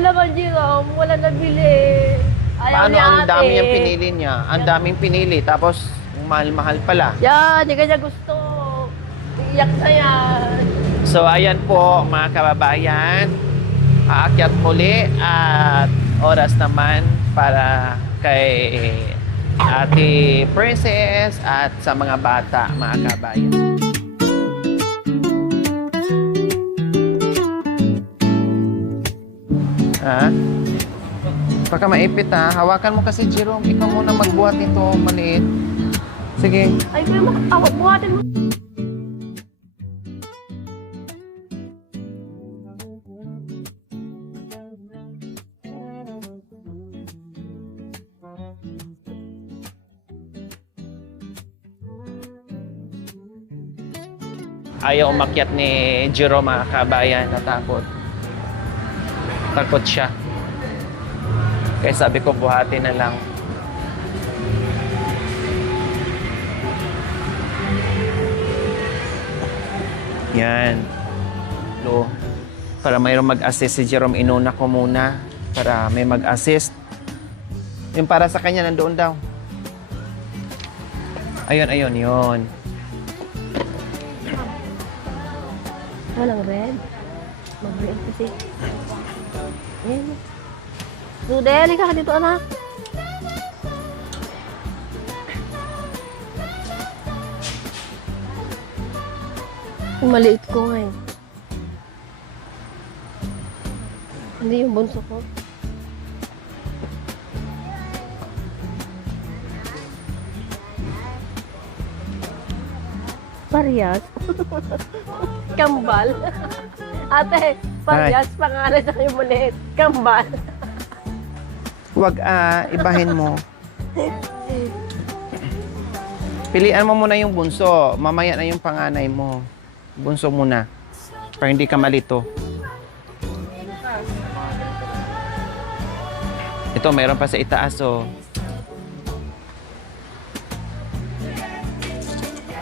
naman, Jerome. Wala nabili. Ayaw Paano ni ang ate. dami yung pinili niya? Ang daming pinili, tapos mahal-mahal pala. Yan, hindi kanya gusto. Iyak na yan. So, ayan po mga kababayan. Aakyat muli at oras naman para kay Ate Princess at sa mga bata, mga kabayan. Ha? Baka maipit ha. Hawakan mo kasi, Jerome. Ikaw muna magbuhat nito, maliit. Sige. Ay, pero buhatin mo. Ayaw umakyat ni Jerome, mga kabayan. Natakot. Takot siya. Kaya sabi ko, buhatin na lang. Yan. So, para mayroong mag-assist si Jerome, inuna ko muna para may mag-assist. Yung para sa kanya, nandoon daw. Ayun, ayun, yun. Walang red. Mag-red kasi. Ayan. Rudel, ikaw ka dito, anak. Yung maliit ko nga eh. Hindi yung bunso ko. Parehas. Kambal. Ate, parehas pangalan sa yung maliit. Kambal. Huwag ibahin mo. Pilian mo muna yung bunso. Mamaya na yung panganay mo. Bunso muna. Para hindi ka malito. Ito, mayroon pa sa itaas, oh.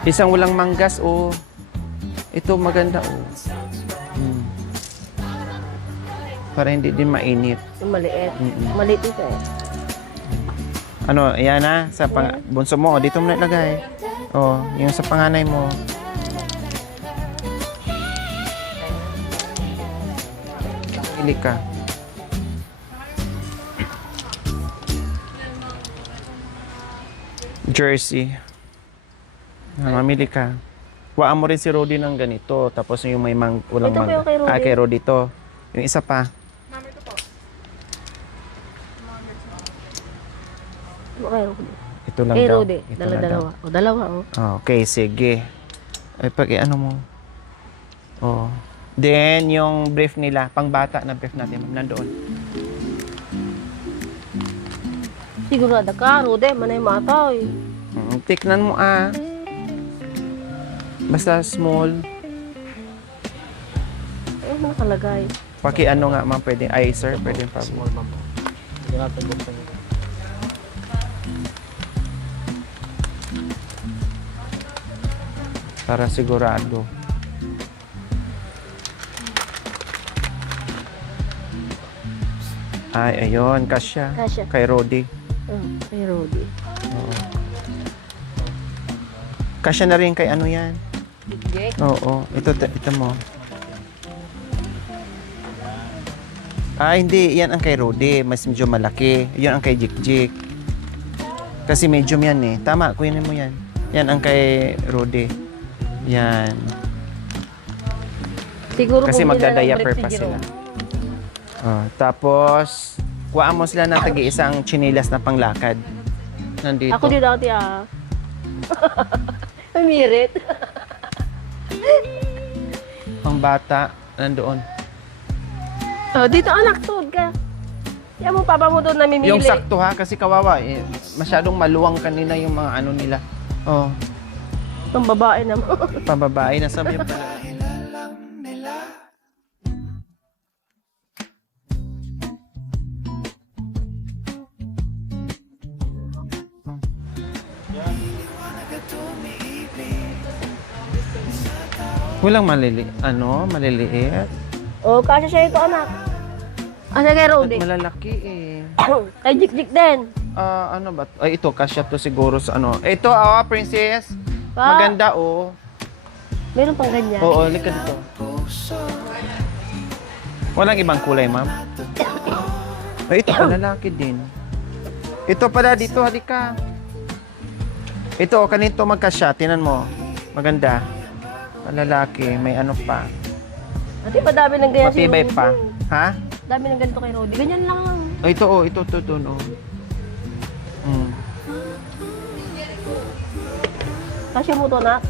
Isang walang manggas, oh. Ito, maganda, oh. Para hindi din mainit. Yung maliit. Maliit ito eh. Ano, ayan na. Sa bunso mo, dito mo nalagay. Oh, yung sa panganay mo. Pili ka. Jersey. Mamili ka. Huwaan mo rin si Rodi ng ganito. Tapos yung may walang Ito pa yung kay Rodi. kay Rodi to. Yung isa pa. Kay Rudy. Ito lang Kay daw. Rudy. Ito na daw. Dalawa. O, dalawa oh. Okay, sige. Ay, pag ano mo. Oh. Then, yung brief nila, pangbata na brief natin, nandoon. Sigurado ka, Rudy. Manay mata eh. Tignan mo Basta small. Ano nakalagay? Paki ano nga, ma'am, pwede. Ay, sir, pwede pa. Small, ma'am. Hindi natin buksan ito. Para sigurado. Ay, ayun, kasya. Kasya. Kay Rodi. Oh, kay Rudy. Oo. Kasya na rin kay ano yan. Jake. Oo, ito mo. Hindi. Yan ang kay Rodi. Mas medyo malaki. Yan ang kay Jik. Kasi medium yan eh. Tama, kunin mo yan. Yan ang kay Rodi. Yan. Siguro Kasi bumili na ng magda-diaper brief si pa Jerome. sila. Tapos, kuhaan mo sila ng tagi-isang chinilas na panglakad. Nandito. Ako din dati Umirit. Pangbata, nandoon. Oh, dito anak, tuod ka. Yan mo, papa mo doon namimili. Yung sakto ha, kasi kawawa. Masyadong maluwang kanina yung mga ano nila. Oh, Itong babae naman. pababae na sabi pa. Walang maliliit. Oh, kasya siya ito anak. Ano kay Rodi? Malalaki eh. Kay Jik-Jik din. Ano ba? Ay, ito, kasya to siguro sa ano. Ito, princess. Pa. Maganda, oh. Meron pang ganyan. Oo, lika dito. Walang ibang kulay, ma'am? Ay, ito, lalaki din. Ito pala dito, halika. Ito, kanito magkasya. Tinan mo. Maganda. Lalaki, may ano pa. Ate, madami ng ganyan si Matibay Rodi. pa. Ha? Dami ng ganito kay Rodi. Ganyan lang. Oh, ito, oh. Ito, no. Kasya mo to na.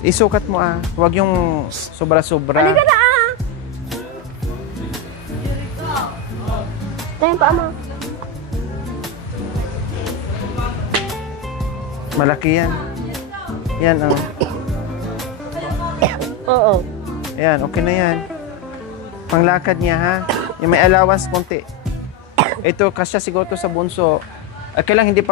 Isukat mo, Huwag yung sobra-sobra. Halika na Tayo pa, ama. Malaki yan. Yan, oh. Oo. Ayan, okay na yan. Panglakad niya, ha? Yung may allowance konti. Ito, kasya siguro to sa bunso. Kailang hindi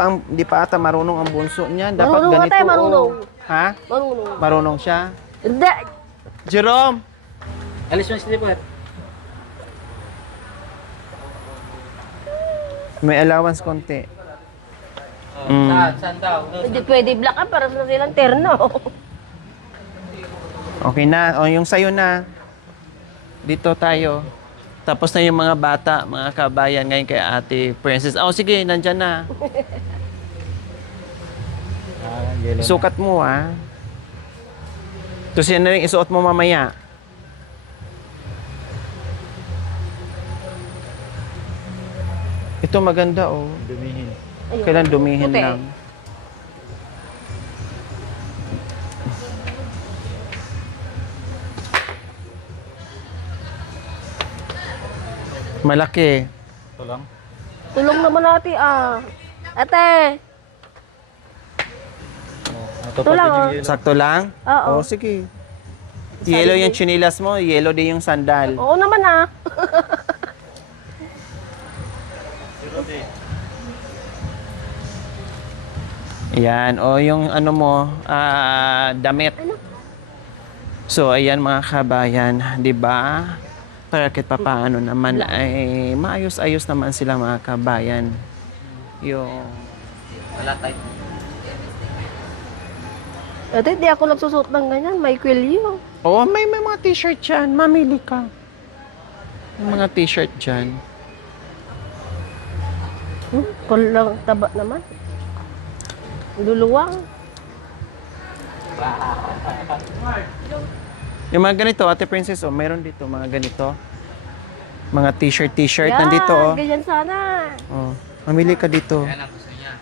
pa ata marunong ang bunso niya. Dapat Marunong ganito. ka tayo, marunong. Ha? Marunong. Marunong siya? Hindi. Jerome! Alis mo yung slipper. May allowance konti. Saan daw? Hindi pwede black up para sa silang terno. Okay na. O, yung sayo na. Dito tayo. Tapos na yung mga bata, mga kabayan ngayon kay Ate Princess. Oh, sige, nandyan na. Yellow. Sukat mo, Tapos yan na rin isuot mo mamaya. Ito maganda, oh. Dumihin. Ayun. Kailan dumihin Puti. lang. Malaki. Ito lang. Tulong naman natin, Ate. Ito Ito lang, yellow. Sakto lang? Oo. Oh, sige. Yellow yung chinilas mo, yellow din yung sandal. Oo naman, Ayan, o yung ano mo, damit. So, ayan mga kabayan, di ba? Para kahit papaano naman ay maayos-ayos naman sila mga kabayan. Yung... Wala tayo. Ate, di ako nagsusuot ng ganyan. May kwelyo. Oh, may mga t-shirt dyan. Mamili ka. May mga t-shirt dyan. Kulang taba naman. Luluwang. Yung mga ganito, Ate Princess, oh, mayroon dito mga ganito. Mga t-shirt, Yan, nandito, oh. ganyan sana. Oh, mamili ka dito. Yan ang gusto niya.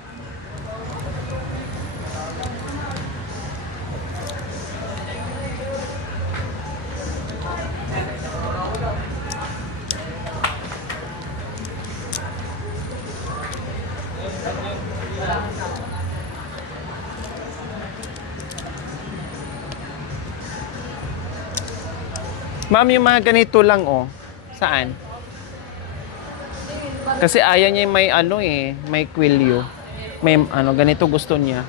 Ma'am, yung mga ganito lang, oh. Saan? Kasi ayaw niya yung may ano may quillo. May ano, ganito gusto niya.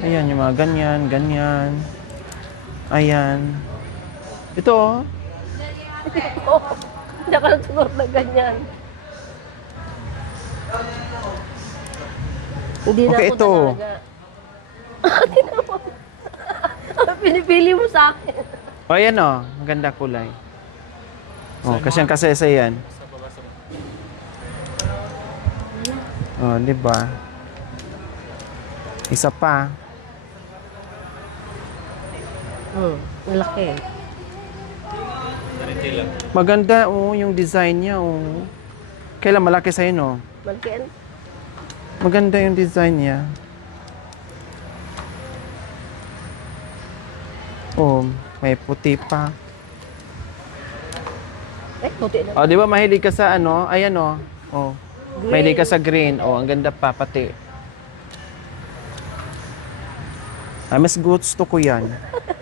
Ayan, yung mga ganyan, ganyan. Ayan. Ito, oh. Hindi ako nagsusuot ng ganyan. Hindi na Okay, ako ito. talaga. Pinipili mo sa akin. O, ayan, oh. Maganda kulay. Oh, kasyang kasesa yan. Oh, di ba? Isa pa. Malaki. Maganda, oh, yung design niya, oh. Kailan malaki sa'yo, no? Malaki. Maganda yung design niya. Oh, may puti pa. Puti na. Oh, di ba mahilig ka sa ano? Ayan, oh. Oh. Mahilig ka sa green. Oh, ang ganda pa pati. Mas gusto ko yan.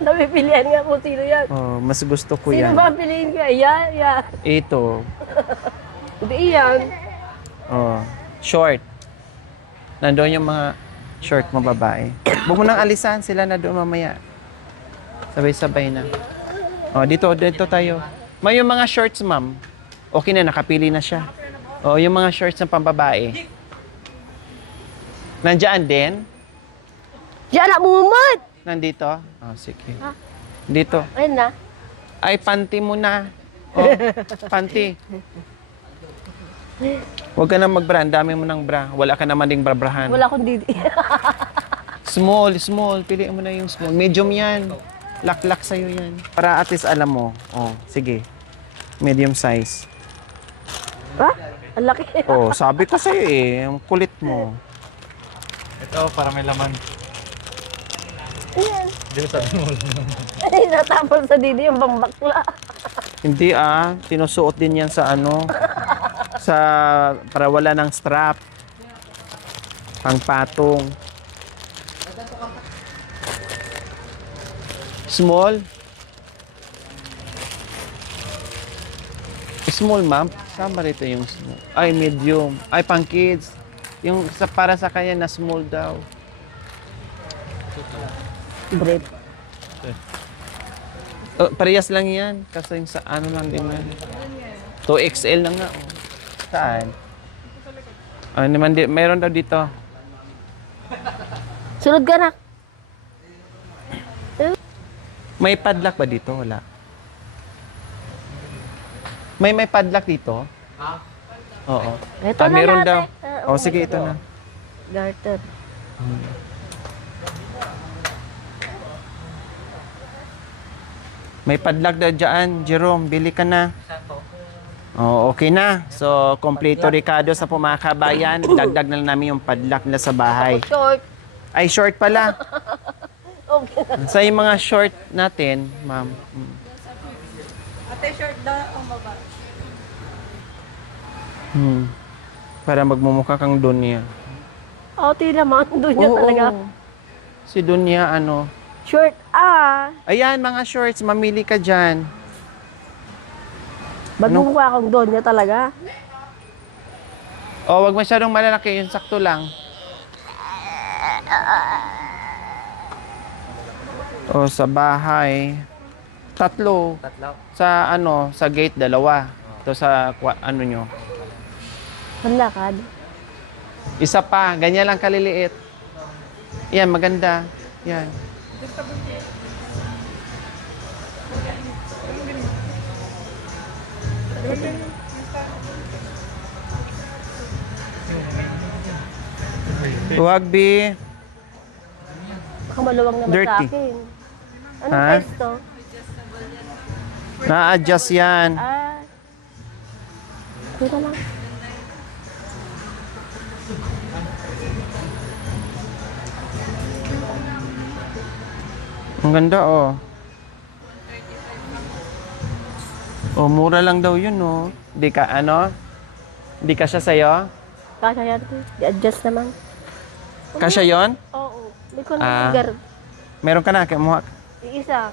Napipilian nga kung sino yan. Oh, mas gusto ko Sino yan. ba ang piliin ka? Yan, yan. Ito. Hindi yan. Oh, short. Nandoon yung mga short mo babae. Huwag mo nang alisan sila na doon mamaya. Sabay-sabay na. Oh, dito tayo. May yung mga shorts, ma'am. Okay na, nakapili na siya. Oh, yung mga shorts ng pambabae. Nandiyan din? Diyan na, mumot! Nandito? Oh, sige. Ha? Dito. Ayun na. Ay, panty mo na. Oh, panty. Huwag ka na mag-bra. Ang dami mo ng bra. Wala ka naman ding brabrahan. Wala akong didi. Small. Piliin mo na yung small. Medium yan. Lak-lak sa'yo yan. Para at least alam mo. Oh, sige. Medium size. Ha? Ang laki. Oh, sabi ko sa'yo eh. Ang kulit mo. Ito, para may laman. Ayan. Dito sa mo. Ay, natapon sa didi yung bambakla. Hindi tinusuot din yan sa ano. Para wala ng strap. Pangpatong. Small. Small, ma'am. Sama rito yung small. Ay, medium. Ay, pang kids. Yung para sa kanya na small daw. Brief. Oh, parehas lang yan. Kasi yung sa ano lang din yan. 2XL na nga. Oh. Saan? Naman mayroon daw dito. Sunod ka na. May padlock ba dito? Wala. May padlock dito? Oo. Ito na Meron natin. daw. Oh, sige, ito na. Garter. May padlock daw dyan. Jerome, bili ka na. Oh, okay na. So, kompleto Ricardo sa Pumakabayan. Dagdag na lang namin yung padlock nila sa bahay. Short. Ay, short pala. Okay na. Sa yung mga short natin, ma'am. Ate, short daw ang baba. Para magmumukha kang Dunya. Ate naman, doon yun talaga. Si Dunya, ano. Short, Ayan, mga shorts. Mamili ka dyan. Magmumukha akong doon niya talaga. O, wag masyadong malalaki. Yung sakto lang. O, sa bahay. 3. Tatlo. Sa ano, sa gate 2. Ito sa ano nyo. Panlakad. Isa pa, ganyan lang kaliliit. Yan, maganda. Yan. Huwag, B. Baka maluwang naman sa Dirty. akin. Anong Ha? size to? Na-adjust yan. Dito lang. Ang ganda, oh. Oh, mura lang daw yun, oh. Di ka, ano? Di ka siya sa'yo? Kasha yan. I-adjust naman. Kasya yon? Oo. May ko na lugar. Meron ka na, kimuha. Isa.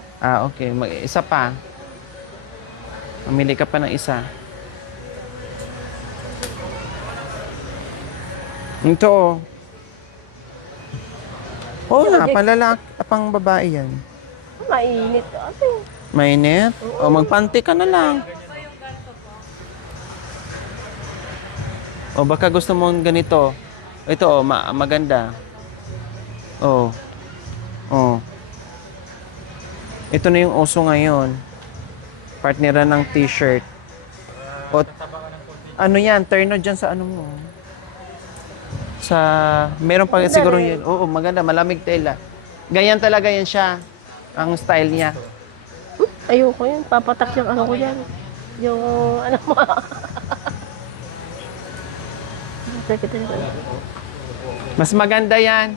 Okay. Isa pa. Mamili ka pa ng isa. Ito, oh. Oh, palalak. Pang babae yan. Mainit. Ate. Mainit? O, magpanty ka na lang. O, baka gusto mong ganito. Ito, maganda. Oh. Oh. Ito na yung uso ngayon. Partneran ng t-shirt. O, ano yan? Turn dyan sa ano mo. Sa, meron pa siguro yun. Oo, maganda. Malamig tela. Ganyan talaga yan siya. Ang style niya. Ayoko yun. Papatak yung ano ko dyan. Yung ano mo. Mas maganda yan.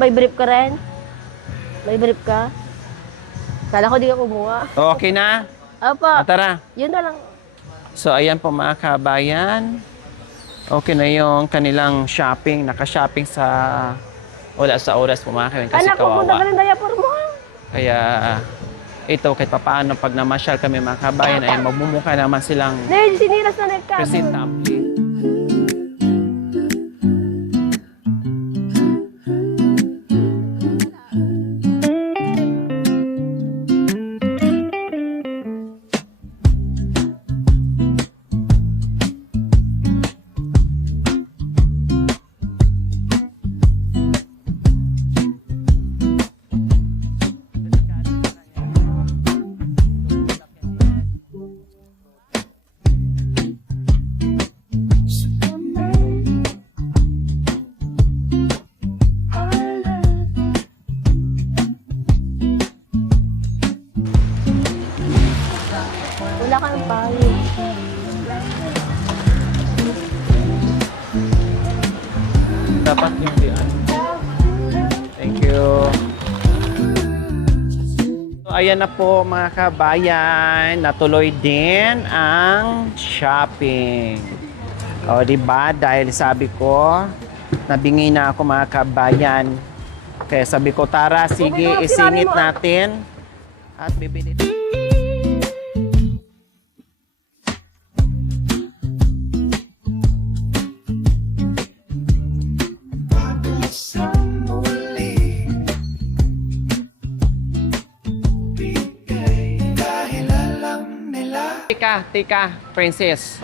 May brief ka rin? May brief ka? Kala ko di ka kumuha. Okay na? Apa. Tara. Yun na lang. So, ayan po mga kabayan. Okay na yung kanilang shopping. Naka-shopping sa wala sa oras po mga kabayan kasi Anak, pupunta ka kawawa. ng diaper mo. Kaya ito kahit papaano pag namasyal kami mga kabayan ay magmumukha naman silang Dahil sinilas na nagka. presentable. dapat yung diyan. Thank you. So, ayan na po mga kabayan, natuloy din ang shopping. O, diba? Dahil sabi ko, nabingi na ako mga kabayan. Kaya sabi ko, tara, sige, isingit natin. At bibili. Tika, princess.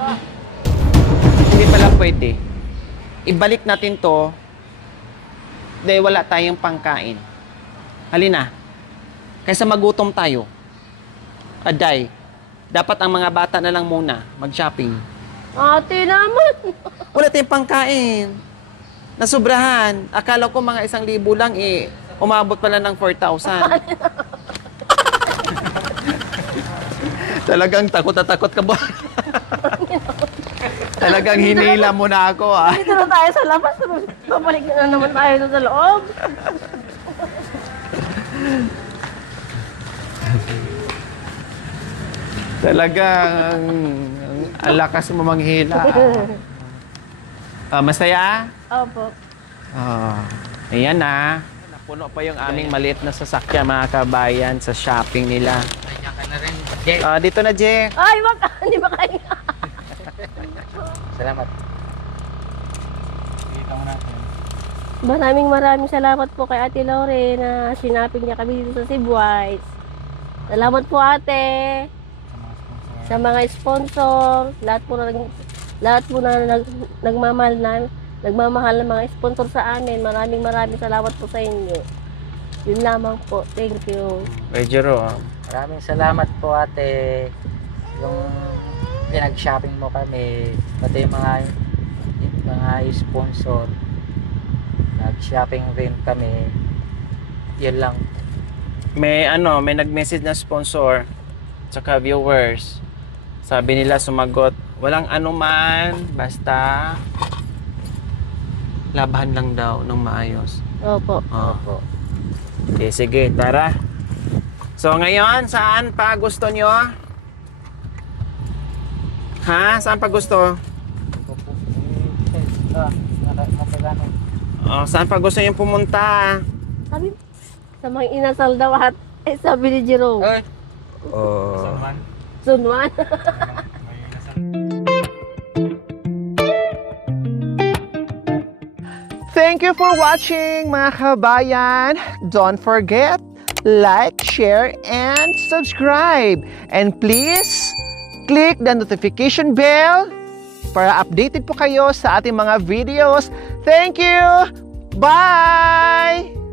Hindi pala pwede. Ibalik natin to dahil wala tayong pangkain. Halina. Kaysa magutom tayo. Aday, dapat ang mga bata na lang muna mag-shopping. Ate naman. Wala tayong pangkain. Nasubrahan. Akala ko mga 1,000 lang umabot pala ng 4,000. Talagang takot na takot ka ba? Talagang hinila mo na ako, ah. Dito na tayo sa labas. Babalik na naman tayo sa loob. Talagang ang lakas mo manghila. Masaya? Opo. Ayan na. Napuno pa yung aming maliit na sasakyan mga kabayan sa shopping nila. Dito na, Jack. Ay, wag! Hindi ba kayo? Salamat. Kita mo natin. Maraming salamat po kay Ate Lore na sinapin niya kami dito sa Cebuais. Salamat po ate. Sa mga sponsor, lahat po na nagmamahal ng mga sponsor sa amin. Maraming salamat po sa inyo. Yun lamang po. Thank you. Kay Jerome. Maraming salamat po ate. Yung pinag-shopping mo kami, pati yung mga sponsor. Nag-shopping rin kami. Yun lang. May nag-message na sponsor tsaka viewers. Sabi nila sumagot, walang anuman, basta labahan lang daw ng maayos. Opo. Opo. Okay, sige, tara. So ngayon, saan pa gusto nyo? Ha? Saan pa gusto? Saan pa gusto nyo pumunta? Sabi, sa mga inasal daw at sabi ni Jerome. Saman. Sunwan. Thank you for watching mga kabayan. Don't forget, like, share, and subscribe. And please, click the notification bell para updated po kayo sa ating mga videos. Thank you! Bye!